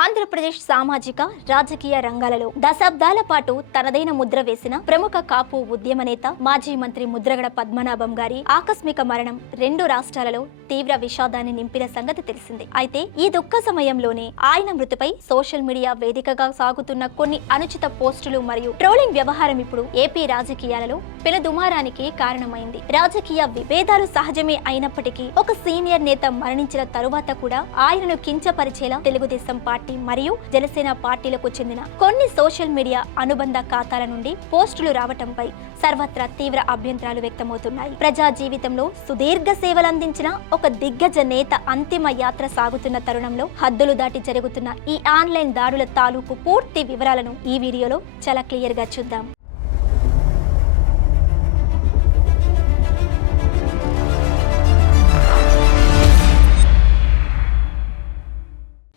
ఆంధ్రప్రదేశ్ సామాజిక రాజకీయ రంగాలలో దశాబ్దాల పాటు తనదైన ముద్ర వేసిన ప్రముఖ కాపు ఉద్యమ నేత మాజీ మంత్రి ముద్రగడ పద్మనాభం గారి ఆకస్మిక మరణం రెండు రాష్ట్రాలలో తీవ్ర విషాదాన్ని నింపిన సంగతి తెలిసిందే. అయితే ఈ దుఃఖ సమయంలోనే ఆయన మృతిపై సోషల్ మీడియా వేదికగా సాగుతున్న కొన్ని అనుచిత పోస్టులు మరియు ట్రోలింగ్ వ్యవహారం ఇప్పుడు ఏపీ రాజకీయాలలో పెనుదుమారానికి కారణమైంది. రాజకీయ విభేదాలు సహజమే అయినప్పటికీ ఒక సీనియర్ నేత మరణించిన తరువాత కూడా ఆయనను కించపరిచేలా తెలుగుదేశం పార్టీ మరియు జనసేన పార్టీలకు చెందిన కొన్ని సోషల్ మీడియా అనుబంధ ఖాతాల నుండి పోస్టులు రావటంపై సర్వత్రా తీవ్ర అభ్యంతరాలు వ్యక్తమవుతున్నాయి. ప్రజా జీవితంలో సుదీర్ఘ సేవలందించిన ఒక దిగ్గజ నేత అంతిమ యాత్ర సాగుతున్న తరుణంలో హద్దులు దాటి జరుగుతున్న ఈ ఆన్లైన్ దాడుల తాలూకు పూర్తి వివరాలను ఈ వీడియోలో చాలా క్లియర్ గా చూద్దాం.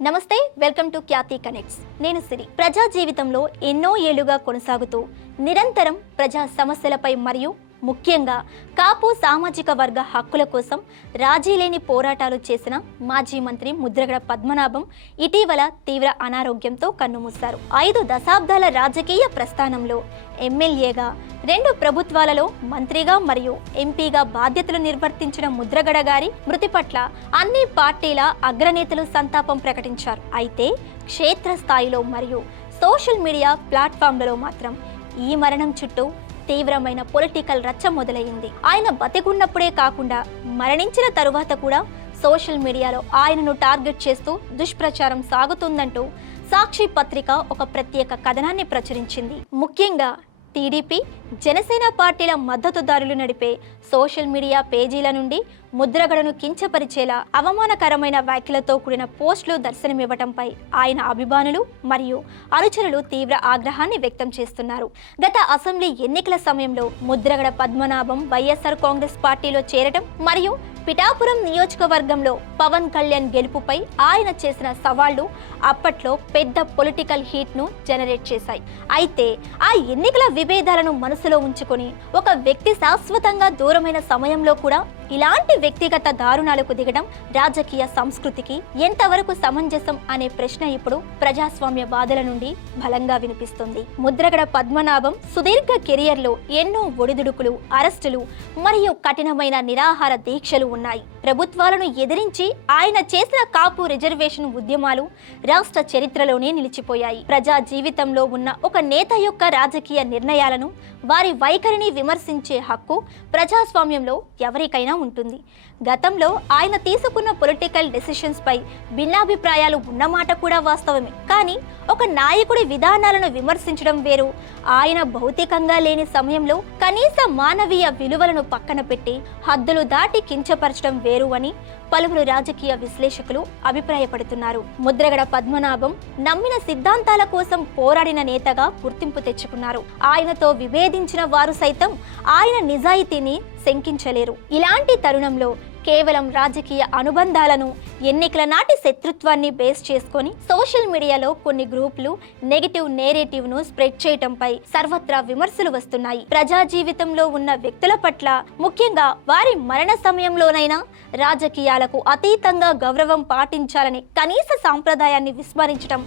నమస్తే, వెల్కమ్ టు ఖ్యాతి కనెక్ట్స్. నేను సిరి. ప్రజా జీవితంలో ఎన్నో ఏళ్లుగా కొనసాగుతూ నిరంతరం ప్రజా సమస్యలపై మరియు ముఖ్యంగా కాపు సామాజిక వర్గ హక్కుల కోసం రాజీలేని పోరాటాలు చేసిన మాజీ మంత్రి ముద్రగడ పద్మనాభం ఇటీవల తీవ్ర అనారోగ్యంతో కన్నుమూశారు. 5 దశాబ్దాల రాజకీయ ప్రస్థానంలో ఎమ్మెల్యేగా, 2 ప్రభుత్వాలలో మంత్రిగా మరియు ఎంపీగా బాధ్యతలు నిర్వర్తించిన ముద్రగడ గారి మృతి పట్ల అన్ని పార్టీల అగ్రనేతలు సంతాపం ప్రకటించారు. అయితే క్షేత్రస్థాయిలో మరియు సోషల్ మీడియా ప్లాట్ఫామ్లలో మాత్రం ఈ మరణం చుట్టూ తీవ్రమైన పొలిటికల్ రచ్చ మొదలైంది. ఆయన బతికున్నప్పుడే కాకుండా మరణించిన తరువాత కూడా సోషల్ మీడియాలో ఆయనను టార్గెట్ చేస్తూ దుష్ప్రచారం సాగుతుందంటూ సాక్షి పత్రిక ఒక ప్రత్యేక కథనాన్ని ప్రచురించింది. ముఖ్యంగా టీడీపీ, జనసేన పార్టీల మద్దతుదారులు నడిపే సోషల్ మీడియా పేజీల నుండి ముద్రగడను కించపరిచేలా అవమానకరమైన వ్యాఖ్యలతో కూడిన పోస్టులు దర్శనమివ్వటంపై ఆయన అభిమానులు మరియు అనుచరులు తీవ్ర ఆగ్రహాన్ని వ్యక్తం చేస్తున్నారు. గత అసెంబ్లీ ఎన్నికల సమయంలో ముద్రగడ పద్మనాభం వైఎస్ఆర్ కాంగ్రెస్ పార్టీలో చేరటం మరియు పిఠాపురం నియోజకవర్గంలో పవన్ కళ్యాణ్ గెలుపుపై ఆయన చేసిన సవాళ్లు అప్పట్లో పెద్ద పొలిటికల్ హీట్ ను జనరేట్ చేశాయి. అయితే ఆ ఎన్నికల విభేదాలను మనసులో ఉంచుకొని ఒక వ్యక్తి శాశ్వతంగా దూరమైన సమయంలో కూడా ఇలాంటి వ్యక్తిగత దారుణాలకు దిగడం రాజకీయ సంస్కృతికి ఎంతవరకు సమంజసం అనే ప్రశ్న ఇప్పుడు ప్రజాస్వామ్య వాదుల నుండి బలంగా వినిపిస్తుంది. ముద్రగడ పద్మనాభం సుదీర్ఘ కెరియర్లో ఎన్నో ఒడిదుడుకులు, అరెస్టులు మరియు కఠినమైన నిరాహార దీక్షలు ఉన్నాయి. ప్రభుత్వాలను ఎదిరించి ఆయన చేసిన కాపు రిజర్వేషన్ ఉద్యమాలు రాష్ట్ర చరిత్రలోనే నిలిచిపోయాయి. ప్రజా జీవితంలో ఉన్న ఒక నేత యొక్క రాజకీయ నిర్ణయాలను, వారి వైఖరిని విమర్శించే హక్కు ప్రజాస్వామ్యంలో ఎవరికైనా ఉంటుంది. గతంలో ఆయన తీసుకున్న పొలిటికల్ డెసిషన్స్ పై భిన్నాభిప్రాయాలు ఉన్నమాట కూడా వాస్తవమే. కానీ ఒక నాయకుడి విధానాలను విమర్శించడం వేరు, ఆయన భౌతికంగా లేని సమయంలో కనీస మానవీయ విలువలను పక్కన పెట్టి హద్దులు దాటి కించపరచడం వేరు అని పలువురు రాజకీయ విశ్లేషకులు అభిప్రాయపడుతున్నారు. ముద్రగడ పద్మనాభం నమ్మిన సిద్ధాంతాల కోసం పోరాడిన నేతగా గుర్తింపు తెచ్చుకున్నారు. ఆయనతో విభేదించిన వారు సైతం ఆయన నిజాయితీని శంకించలేరు. ఇలాంటి తరుణంలో కేవలం రాజకీయ అనుబంధాలను, ఎన్నికల నాటి శత్రుత్వాన్ని బేస్ చేసుకొని సోషల్ మీడియాలో కొన్ని గ్రూపులు నెగటివ్ నేరేటివ్ ను స్ప్రెడ్ చేయటంపై సర్వత్రా విమర్శలు వస్తున్నాయి. ప్రజా జీవితంలో ఉన్న వ్యక్తుల పట్ల, ముఖ్యంగా వారి మరణ సమయంలోనైనా రాజకీయాలకు అతీతంగా గౌరవం పాటించాలనే కనీస సాంప్రదాయాన్ని విస్మరించడం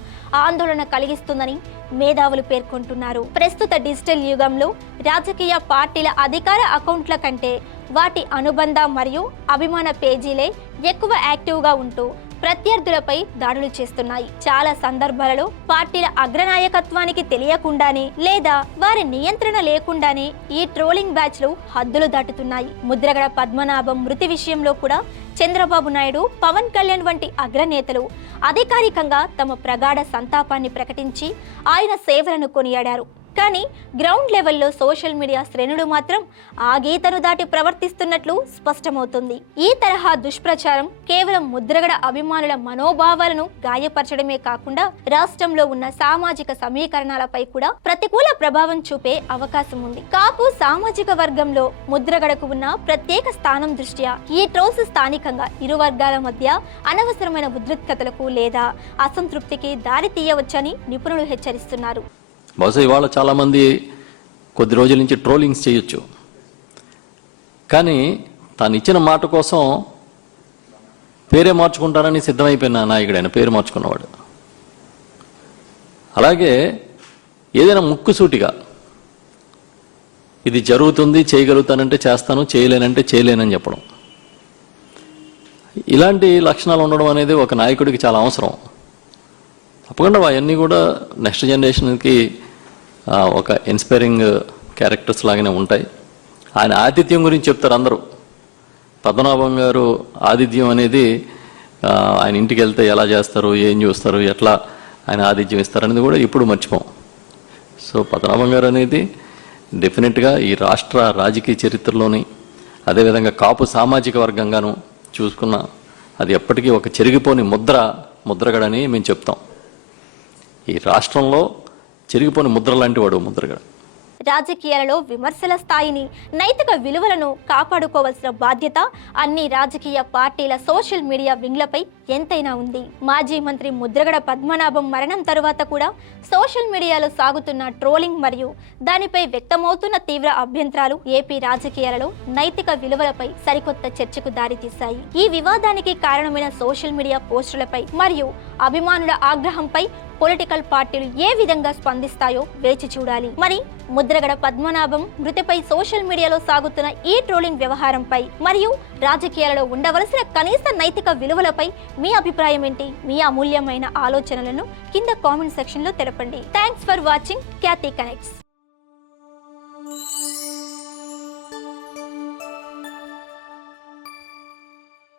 ఆందోళన కలిగిస్తుందని మేధావులు పేర్కొంటున్నారు. ప్రస్తుత డిజిటల్ యుగంలో రాజకీయ పార్టీల అధికార అకౌంట్ల కంటే వాటి అనుబంధ మరియు అభిమాన పేజీలే ఎక్కువ యాక్టివ్గా ఉంటూ ప్రత్యర్థులపై దాడులు చేస్తున్నాయి. చాలా సందర్భాలలో పార్టీల అగ్రనాయకత్వానికి తెలియకుండానే లేదా వారి నియంత్రణ లేకుండానే ఈ ట్రోలింగ్ బ్యాచ్లు హద్దులు దాటుతున్నాయి. ముద్రగడ పద్మనాభం మృతి విషయంలో కూడా చంద్రబాబు నాయుడు, పవన్ కళ్యాణ్ వంటి అగ్రనేతలు అధికారికంగా తమ ప్రగాఢ సంతాపాన్ని ప్రకటించి ఆయన సేవలను కొనియాడారు. కానీ గ్రౌండ్ లెవెల్లో సోషల్ మీడియా శ్రేణులు మాత్రం ఆ గీతను దాటి ప్రవర్తిస్తున్నట్లు స్పష్టమవుతుంది. ఈ తరహా దుష్ప్రచారం కేవలం ముద్రగడ అభిమానుల మనోభావాలను గాయపరచడమే కాకుండా రాష్ట్రంలో ఉన్న సామాజిక సమీకరణాలపై కూడా ప్రతికూల ప్రభావం చూపే అవకాశం ఉంది. కాపు సామాజిక వర్గంలో ముద్రగడకు ఉన్న ప్రత్యేక స్థానం దృష్ట్యా ఈ ట్రోల్స్ స్థానికంగా ఇరు వర్గాల మధ్య అనవసరమైన ఉద్రిక్తతలకు లేదా అసంతృప్తికి దారి తీయవచ్చని నిపుణులు హెచ్చరిస్తున్నారు. బహుశా ఇవాళ చాలామంది కొద్ది రోజుల నుంచి ట్రోలింగ్స్ చేయొచ్చు, కానీ తాను ఇచ్చిన మాట కోసం పేరే మార్చుకుంటారని సిద్ధమైపోయిన నాయకుడు ఆయన, పేరు మార్చుకున్నవాడు. అలాగే ఏదైనా ముక్కుసూటిగా ఇది జరుగుతుంది, చేయగలుగుతానంటే చేస్తాను, చేయలేనంటే చేయలేనని చెప్పడం, ఇలాంటి లక్షణాలు ఉండడం అనేది ఒక నాయకుడికి చాలా అవసరం. తప్పకుండా అవన్నీ కూడా నెక్స్ట్ జనరేషన్కి ఒక ఇన్స్పైరింగ్ క్యారెక్టర్స్ లాగానే ఉంటాయి. ఆయన ఆతిథ్యం గురించి చెప్తారు అందరూ. పద్మనాభం గారు ఆతిథ్యం అనేది ఆయన ఇంటికి వెళ్తే ఎలా చేస్తారు, ఏం చూస్తారు, ఎట్లా ఆయన ఆతిథ్యం ఇస్తారు అనేది కూడా ఇప్పుడు మర్చిపోం. సో పద్మనాభం గారు అనేది డెఫినెట్గా ఈ రాష్ట్ర రాజకీయ చరిత్రలోని, అదేవిధంగా కాపు సామాజిక వర్గంగాను చూసుకున్న అది ఎప్పటికీ ఒక చెరిగిపోని ముద్రగడని మేము చెప్తాం. ఈ రాష్ట్రంలో చెరిగిపోని ముద్ర లాంటి వాడు ముద్రగడ. రాజకీయాలలో విమర్శల స్థాయిని, నైతిక విలువలను కాపాడుకోవాల్సిన బాధ్యత అన్ని రాజకీయ పార్టీల సోషల్ మీడియా వింగ్లపై ఎంతైనా ఉంది. మాజీ మంత్రి ముద్రగడ పద్మనాభం మరణం తరువాత కూడా సోషల్ మీడియాలో సాగుతున్న ట్రోలింగ్ మరియు దానిపై వ్యక్తమవుతున్న తీవ్ర అభ్యంతరాలు ఏపీ రాజకీయాలలో నైతిక విలువలపై సరికొత్త చర్చకు దారితీశాయి. ఈ వివాదానికి కారణమైన సోషల్ మీడియా పోస్టులపై మరియు అభిమానుల ఆగ్రహంపై పొలిటికల్ పార్టీలు ఏ విధంగా స్పందిస్తాయో వేచి చూడాలి. మరి ముద్రగడ పద్మనాభం మృతిపై సోషల్ మీడియాలో సాగుతున్న ఈ ట్రోలింగ్ వ్యవహారంపై మరియు రాజకీయాలలో ఉండవలసిన కనీస నైతిక విలువలపై మీ అభిప్రాయం ఏంటి? మీ అమూల్యమైన ఆలోచనలను కింద కామెంట్ సెక్షన్ లో తెలపండి. Thanks for watching Khyati connects.